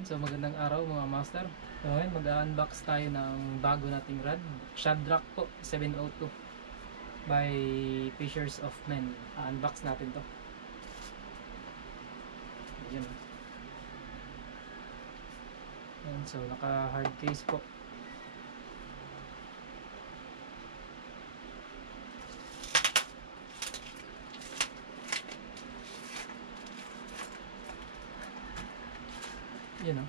Ayan, so magandang araw mga master. So ngayon mag-unbox tayo ng bago nating rod, Shadrack po 702 by Fishers of Men. Unbox natin to. Ayan. Ayan, so naka hard case po. Yan o,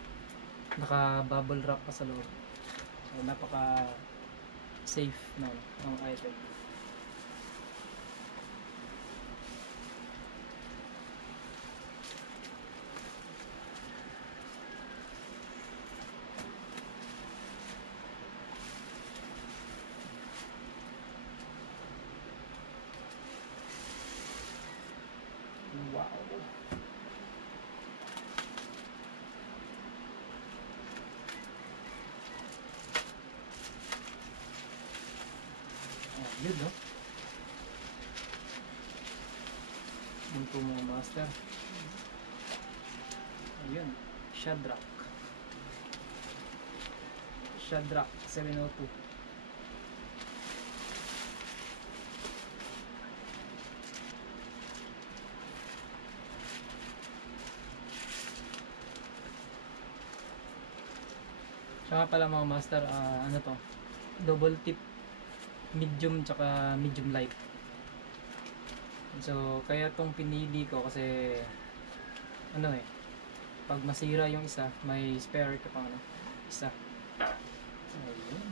naka bubble wrap pa sa loob. So napaka safe na ng item. Wow. Yun no. Yun po mga master. Ayun, Shadrack 702. Tsaka pala mga master, ano to, double tip, medium tsaka medium light. So kaya tong pinili ko kasi ano pag masira yung isa, may spare ka pang isa. Ayun.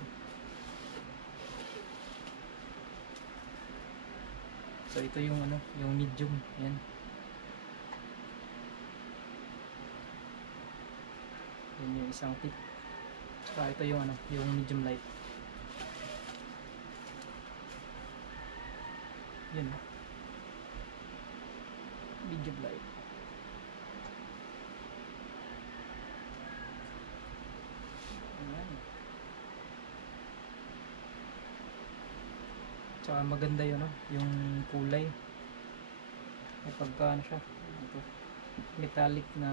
So ito yung yung medium, yan. Yan yung isang tip. Tsaka ito yung yung medium light. Yan. Medium light. Ayan. Tsaka maganda yun, yung kulay. May pagka siya. Ito. Metallic na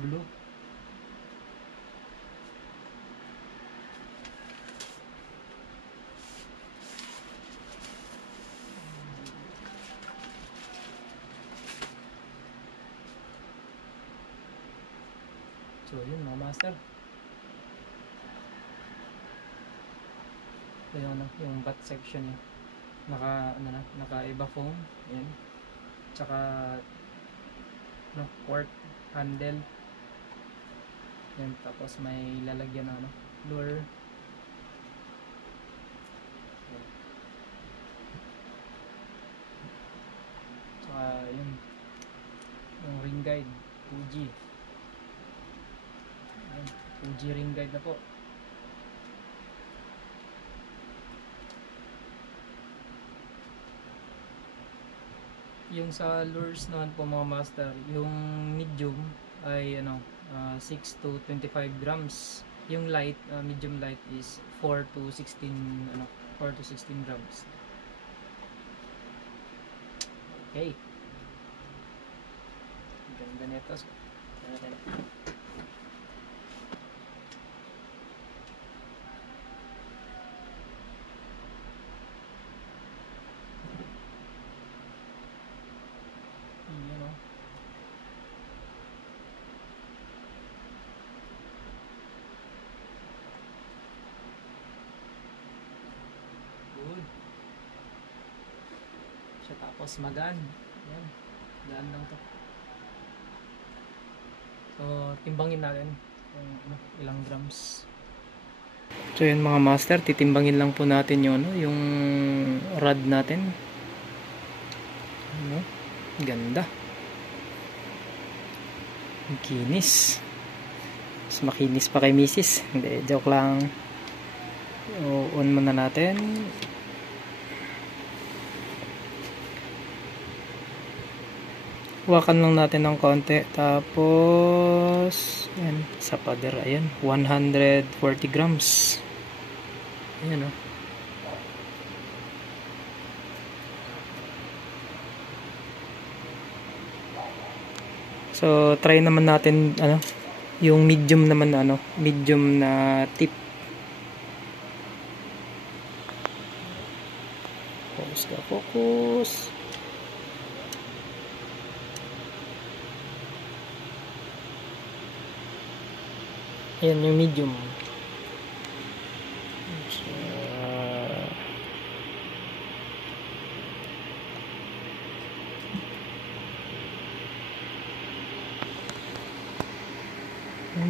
blue. So yun mga master. Ito yung butt section niya. Naka-iba foam. Ayan. Tsaka quart handle. Ayan, tapos may lalagyan na lure. Ayan. Tsaka yun, yung ring guide Fuji. Ayan, Fuji ring guide na po. Yung sa lures naman po mga master, yung medium ay 6 to 25 grams. Yung light, medium light is 4 to 16 4 to 16 grams. Okay. Ganda nito. Good. Siya, tapos magaan. Ayan. Gaan lang to. So timbangin natin kung ilang grams. So yun mga master, titimbangin lang po natin yung rod natin. Ganda. Ang kinis. Mas makinis pa kay misis. Hindi, joke lang. On muna natin. Huwakan lang natin ng konti. Tapos ayan, sa pader, ayan, 140 grams. Ayan So try naman natin yung medium naman na medium na tip. Focus ka, focus. Ayan yung medium.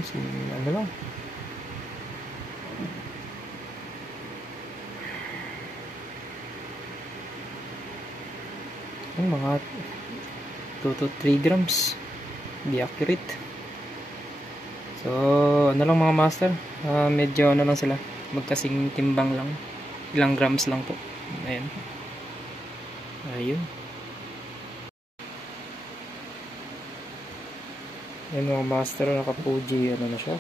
So, ano lang. Ayan, mga 2 to 3 grams. Be accurate. So, ano lang mga master, medyo ano lang sila, magkasing timbang lang, ilang grams lang po. Ayan. Ayun. Ayan mga master, naka-Fuji, ano na siya,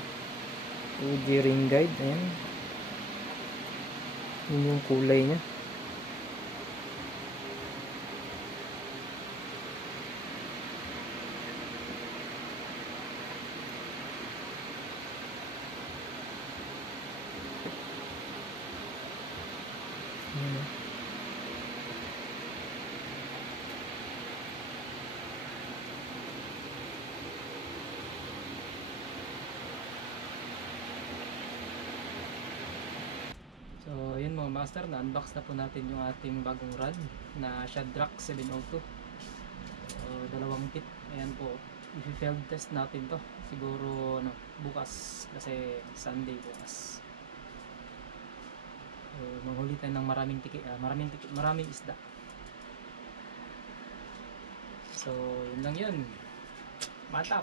Fuji ring guide. Ayan. Yun yung kulay niya. Ayan. So, yun mga master, na-unbox na po natin yung ating bagong rod na Shadrack 702. So, dalawang tip. Ayan po, i-field test natin to siguro bukas, kasi Sunday bukas. So, manghuli tayo ng maraming isda. So, yun lang yun. Matap!